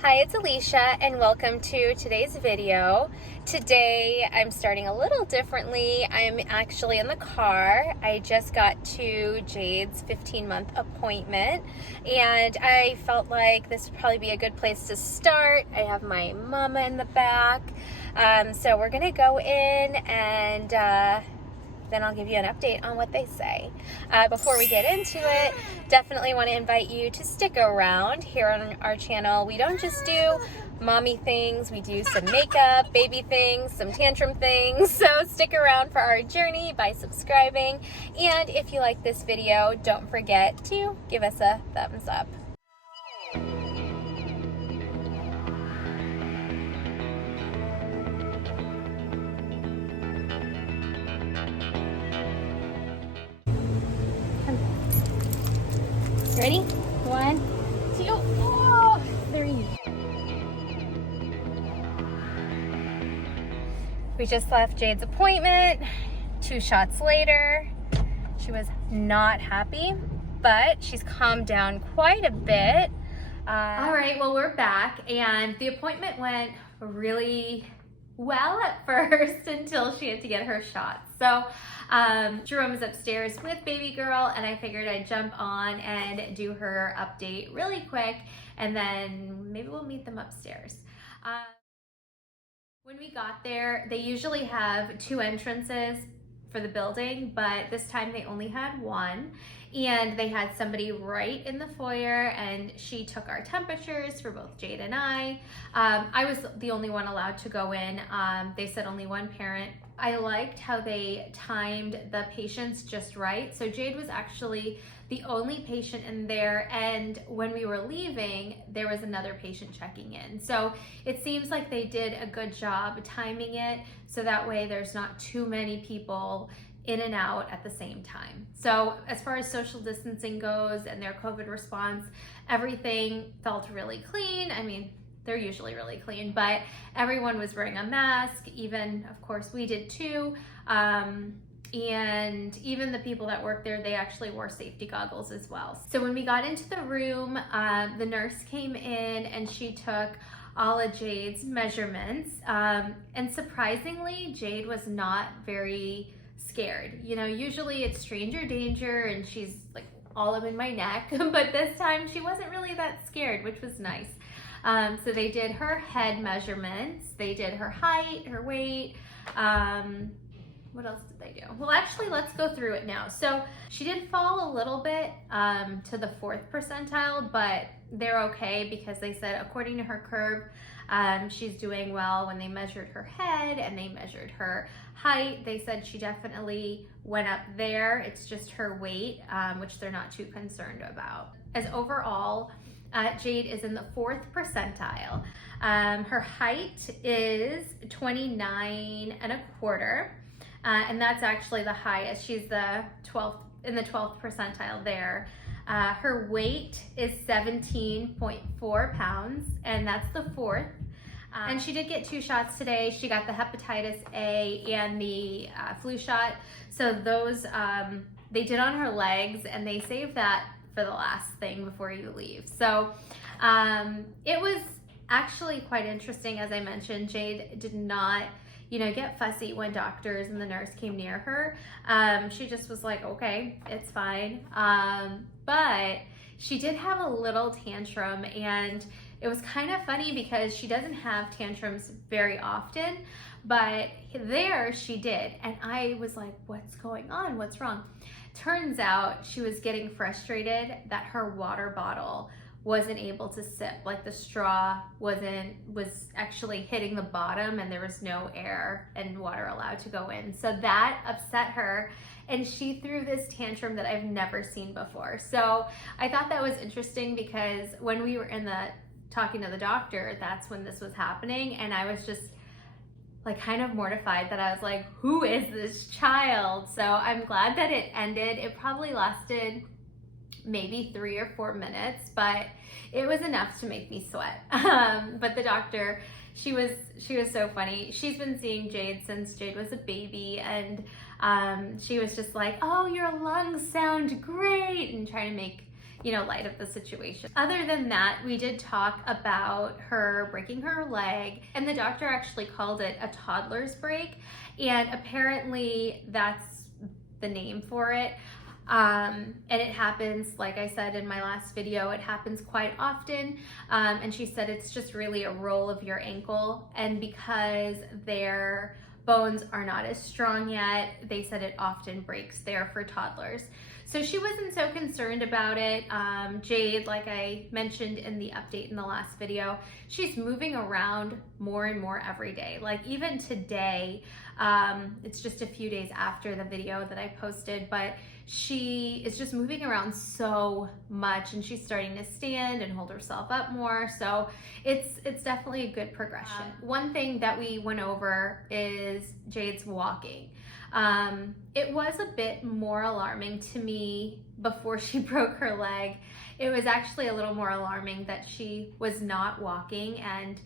Hi, it's Alicia and welcome to today's video. Today I'm starting a little differently. I'm actually in the car. I just got to Jade's 15-month appointment and I felt like this would probably be a good place to start. I have my mama in the back. So we're gonna go in and then I'll give you an update on what they say. Before we get into it, definitely want to invite you to stick around here on our channel. We don't just do mommy things, we do some makeup, baby things, some tantrum things. So stick around for our journey by subscribing. And if you like this video, don't forget to give us a thumbs up. Ready? 1, 2, 3. We just left Jade's appointment. 2 shots later. She was not happy, but she's calmed down quite a bit. All right, well, we're back, and the appointment went really well at first until she had to get her shots. So Jerome is upstairs with baby girl, and I figured I'd jump on and do her update really quick, and then maybe we'll meet them upstairs. When we got there, they usually have 2 entrances for the building, but this time they only had 1, and they had somebody right in the foyer, and she took our temperatures for both Jade and I. I was the only one allowed to go in. They said only 1 parent. I liked how they timed the patients just right. So Jade was actually the only patient in there, and when we were leaving, there was another patient checking in. So it seems like they did a good job timing it, so that way there's not too many people in and out at the same time. So as far as social distancing goes and their COVID response, everything felt really clean. I mean, they're usually really clean, but everyone was wearing a mask. Even, of course, we did too. And even the people that worked there, they actually wore safety goggles as well. So when we got into the room, the nurse came in and she took all of Jade's measurements. And surprisingly, Jade was not very scared. You know, usually it's stranger danger and she's like all up in my neck, but this time she wasn't really that scared, which was nice. So they did her head measurements, they did her height, her weight. What else did they do? Well, actually, let's go through it now. So she did fall a little bit to the 4th percentile, but they're okay because they said according to her curve, she's doing well. When they measured her head and they measured her height, they said she definitely went up there. It's just her weight, which they're not too concerned about. As overall, Jade is in the 4th percentile. Her height is 29.25. And that's actually the highest. She's the 12th in the 12th percentile there. Her weight is 17.4 pounds, and that's the 4th. And she did get 2 shots today. She got the hepatitis A and the flu shot. So those they did on her legs, and they saved that for the last thing before you leave. So it was actually quite interesting. As I mentioned, Jade did not, you know, get fussy when doctors and the nurse came near her. She just was like, okay, it's fine. But she did have a little tantrum, and it was kind of funny because she doesn't have tantrums very often, but there she did. And I was like, what's going on? What's wrong? Turns out she was getting frustrated that her water bottle wasn't able to sip, like the straw was actually hitting the bottom and there was no air and water allowed to go in. So that upset her, and she threw this tantrum that I've never seen before. So I thought that was interesting because when we were talking to the doctor, that's when this was happening, and I was just like kind of mortified that I was like, who is this child? So I'm glad that it ended. It probably lasted maybe 3 or 4 minutes, but it was enough to make me sweat. But the doctor, she was so funny. She's been seeing Jade since Jade was a baby, and she was just like, oh, your lungs sound great, and trying to make light of the situation. Other than that, we did talk about her breaking her leg, and the doctor actually called it a toddler's break, and apparently that's the name for it. And it happens, like I said in my last video, it happens quite often. And she said it's just really a roll of your ankle, and because their bones are not as strong yet, they said it often breaks there for toddlers. So she wasn't so concerned about it. Jade, like I mentioned in the update in the last video, she's moving around more and more every day. Like even today, it's just a few days after the video that I posted, but she is just moving around so much, and she's starting to stand and hold herself up more. So it's definitely a good progression. One thing that we went over is Jade's walking. It was a bit more alarming to me before she broke her leg. It was actually a little more alarming that she was not walking, and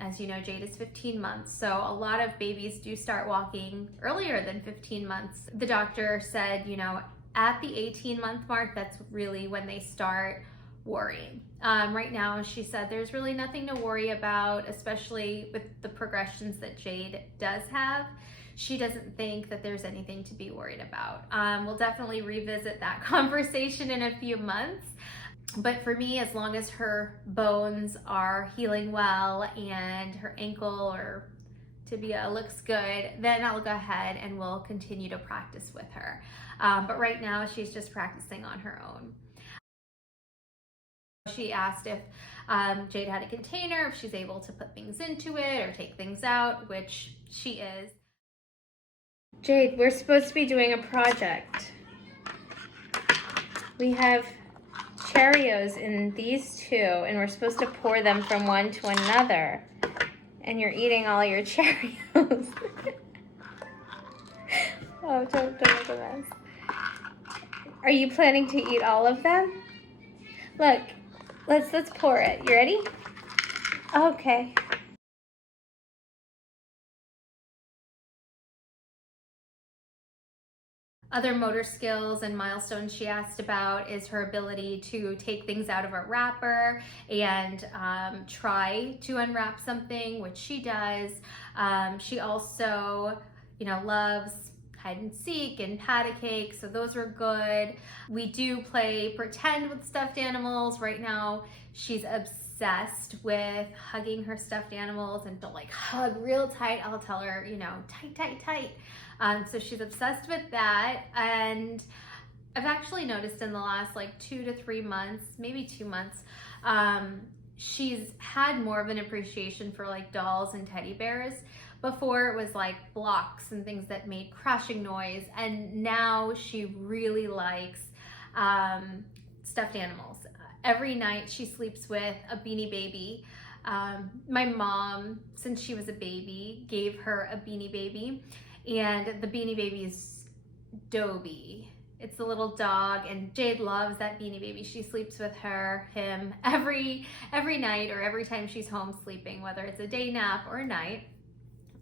as you know, Jade is 15 months, so a lot of babies do start walking earlier than 15 months. The doctor said, at the 18-month mark, that's really when they start worrying. Right now, she said there's really nothing to worry about, especially with the progressions that Jade does have. She doesn't think that there's anything to be worried about. We'll definitely revisit that conversation in a few months. But for me, as long as her bones are healing well and her ankle or tibia looks good, then I'll go ahead and we'll continue to practice with her. But right now, she's just practicing on her own. She asked if Jade had a container, if she's able to put things into it or take things out, which she is. Jade, we're supposed to be doing a project. We have Cheerios in these two, and we're supposed to pour them from one to another. And you're eating all your Cheerios. Oh, don't make a mess. Are you planning to eat all of them? Look, let's pour it. You ready? Okay. Other motor skills and milestones she asked about is her ability to take things out of a wrapper and try to unwrap something, which she does. She also, loves hide and seek and pat a cake, so those were good. We do play pretend with stuffed animals. Right now, she's obsessed with hugging her stuffed animals, and to hug real tight. I'll tell her, tight. So she's obsessed with that, and I've actually noticed in the last 2 to 3 months, maybe 2 months, she's had more of an appreciation for dolls and teddy bears. Before it was blocks and things that made crashing noise, and now she really likes stuffed animals. Every night she sleeps with a Beanie Baby. My mom, since she was a baby, gave her a Beanie Baby. And the Beanie Baby is Dobie. It's a little dog, and Jade loves that Beanie Baby. She sleeps with him every night, or every time she's home sleeping, whether it's a day nap or a night.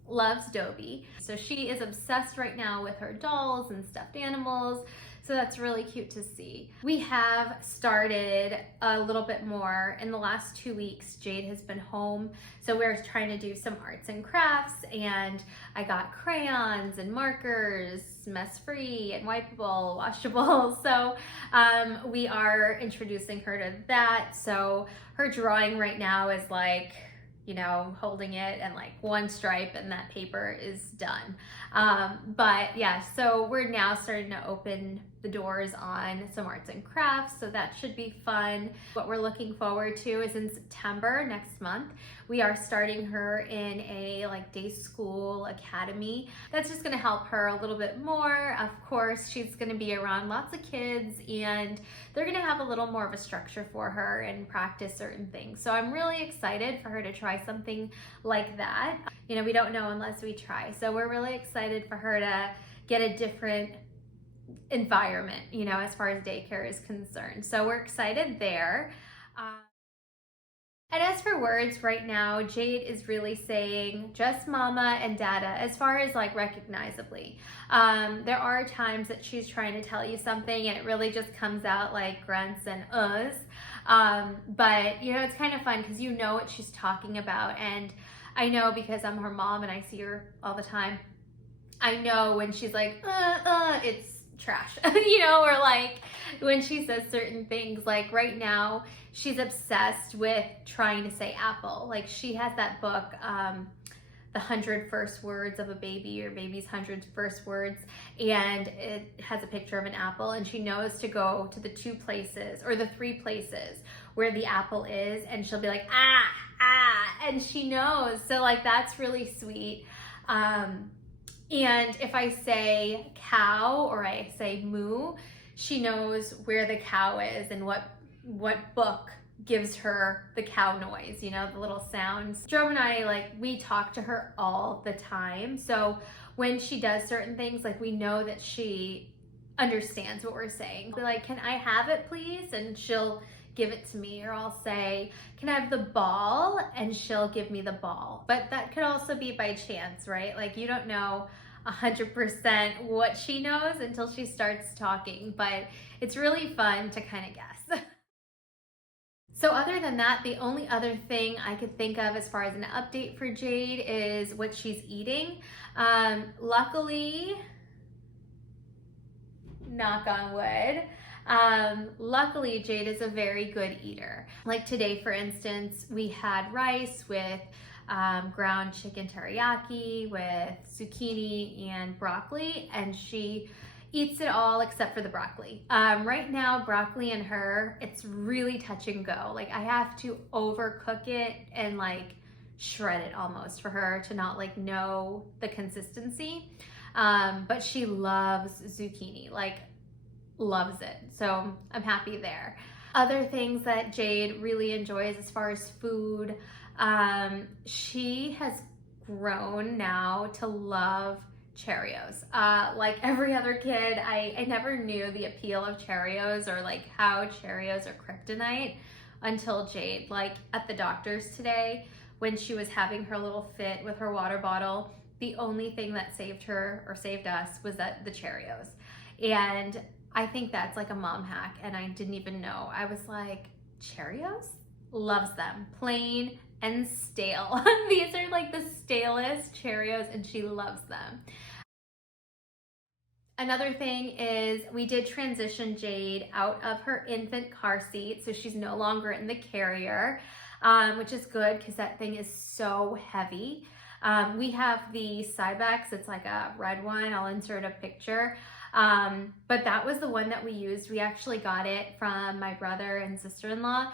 Loves Dobie. So she is obsessed right now with her dolls and stuffed animals. So that's really cute to see. We have started a little bit more in the last 2 weeks. Jade has been home, so we're trying to do some arts and crafts, and I got crayons and markers, mess-free and wipeable, washable. So we are introducing her to that. So her drawing right now is holding it and one stripe, and that paper is done. But yeah, so we're now starting to open the doors on some arts and crafts, so that should be fun. What we're looking forward to is in September next month, we are starting her in a day school academy. That's just gonna help her a little bit more. Of course, she's gonna be around lots of kids, and they're gonna have a little more of a structure for her and practice certain things. So I'm really excited for her to try something like that. We don't know unless we try. So we're really excited for her to get a different environment, as far as daycare is concerned. So we're excited there. And as for words right now, Jade is really saying just mama and dada as far as like recognizably. There are times that she's trying to tell you something and it really just comes out like grunts and uhs. But you know, it's kind of fun because you know what she's talking about. And I know because I'm her mom and I see her all the time. I know when she's like, it's trash, you know, or like when she says certain things, like right now, she's obsessed with trying to say apple. Like she has that book, the 100 First Words of a Baby, or Baby's 100 First Words, and it has a picture of an apple, and she knows to go to the 2 places or the 3 places where the apple is, and she'll be like, and she knows. So like that's really sweet. And if I say cow or I say moo, she knows where the cow is and what book gives her the cow noise, you know, the little sounds. Jerome and I, like, we talk to her all the time. So when she does certain things, like, we know that she understands what we're saying. We're like, can I have it, please? And she'll give it to me, or I'll say, can I have the ball? And she'll give me the ball. But that could also be by chance, right? Like you don't know 100% what she knows until she starts talking, but it's really fun to kind of guess. So other than that, the only other thing I could think of as far as an update for Jade is what she's eating. Luckily, knock on wood, luckily Jade is a very good eater. Like today, for instance, we had rice with ground chicken teriyaki with zucchini and broccoli, and she eats it all except for the broccoli. Right now, broccoli and her, it's really touch and go. Like I have to overcook it and like shred it almost for her to not like know the consistency. But she loves zucchini, like loves it. So I'm happy there. Other things that Jade really enjoys as far as food, she has grown now to love Cheerios. Like every other kid, I never knew the appeal of Cheerios or like how Cheerios are kryptonite until Jade, like at the doctor's today, when she was having her little fit with her water bottle, the only thing that saved her or saved us was that the Cheerios. And I think that's like a mom hack, and I didn't even know. I was like, Cheerios? Loves them, plain and stale. These are like the stalest Cheerios, and she loves them. Another thing is we did transition Jade out of her infant car seat, so she's no longer in the carrier, which is good because that thing is so heavy. We have the Cybex, it's like a red one, I'll insert a picture. But that was the one that we used. We actually got it from my brother and sister-in-law.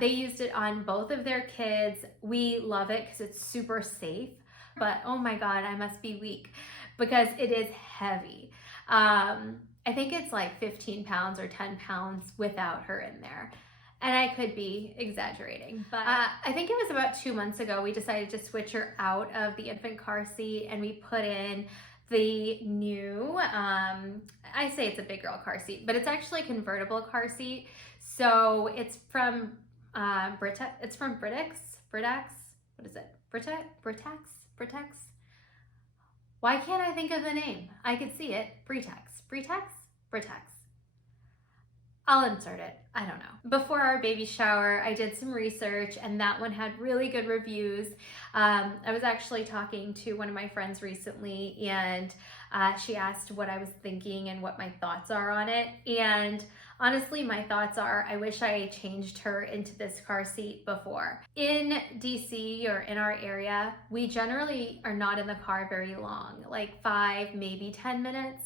They used it on both of their kids. We love it because it's super safe, but oh my God, I must be weak because it is heavy. I think it's like 15 pounds or 10 pounds without her in there. And I could be exaggerating, but I think it was about 2 months ago, we decided to switch her out of the infant car seat and we put in the new, I say it's a big girl car seat, but it's actually a convertible car seat. So it's from Brita, it's from Britax, what is it? Britax? Why can't I think of the name? I could see it, Britax. I'll insert it. I don't know. Before our baby shower, I did some research and that one had really good reviews. I was actually talking to one of my friends recently and she asked what I was thinking and what my thoughts are on it. And honestly, my thoughts are, I wish I changed her into this car seat before. In DC or in our area, we generally are not in the car very long, like 5, maybe 10 minutes.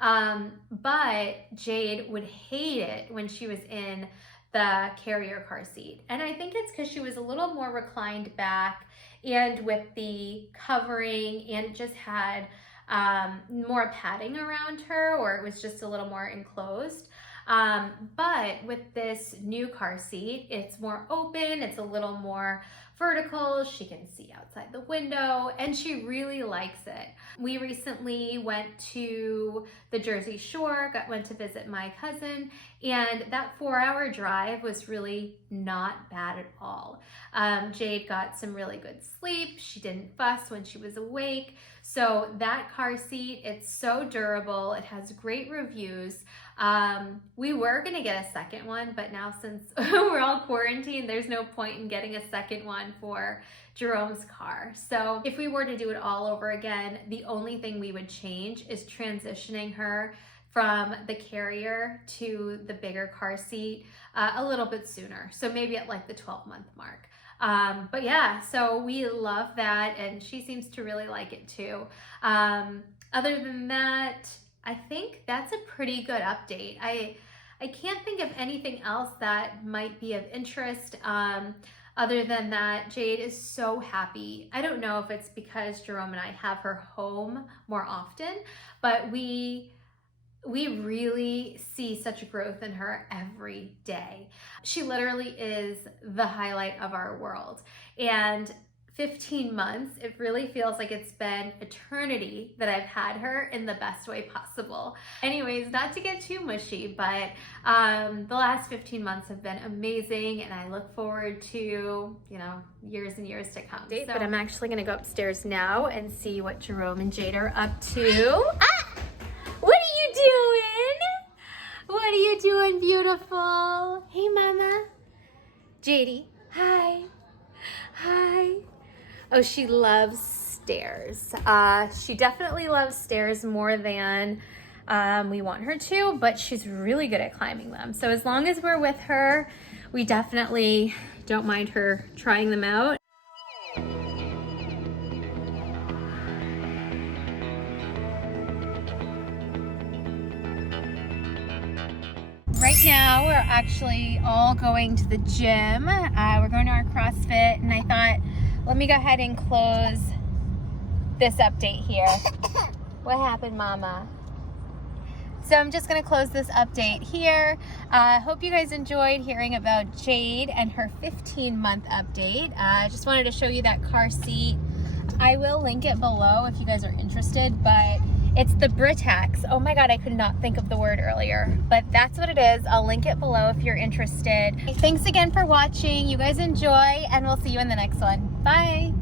But Jade would hate it when she was in the carrier car seat. And I think it's because she was a little more reclined back and with the covering, and it just had more padding around her, or it was just a little more enclosed. But with this new car seat, it's more open, it's a little more vertical, she can see outside the window, and she really likes it. We recently went to the Jersey Shore, went to visit my cousin, and that 4-hour drive was really not bad at all. Jade got some really good sleep. She didn't fuss when she was awake. So that car seat, it's so durable. It has great reviews. We were gonna get a second one, but now since we're all quarantined, there's no point in getting a second one for Jerome's car. So if we were to do it all over again, the only thing we would change is transitioning her from the carrier to the bigger car seat a little bit sooner. So maybe at like the 12-month mark. But yeah, so we love that, and she seems to really like it too. Other than that, I think that's a pretty good update. I can't think of anything else that might be of interest. Other than that, Jade is so happy. I don't know if it's because Jerome and I have her home more often, but we really see such growth in her every day. She literally is the highlight of our world. And 15 months, it really feels like it's been eternity that I've had her in the best way possible. Anyways, not to get too mushy, but the last 15 months have been amazing, and I look forward to, years and years to come. But I'm actually gonna go upstairs now and see what Jerome and Jade are up to. What are you doing? What are you doing, beautiful? Hey, Mama. Jadey, hi. Hi. Oh, she loves stairs. She definitely loves stairs more than we want her to, but she's really good at climbing them. So as long as we're with her, we definitely don't mind her trying them out. Right now, we're actually all going to the gym. We're going to our CrossFit, and I thought, let me go ahead and close this update here. What happened, Mama? So I'm just gonna close this update here. Hope you guys enjoyed hearing about Jade and her 15-month update. Just wanted to show you that car seat. I will link it below if you guys are interested, but it's the Britax. Oh my God, I could not think of the word earlier, but that's what it is. I'll link it below if you're interested. Thanks again for watching. You guys enjoy, and we'll see you in the next one. Bye.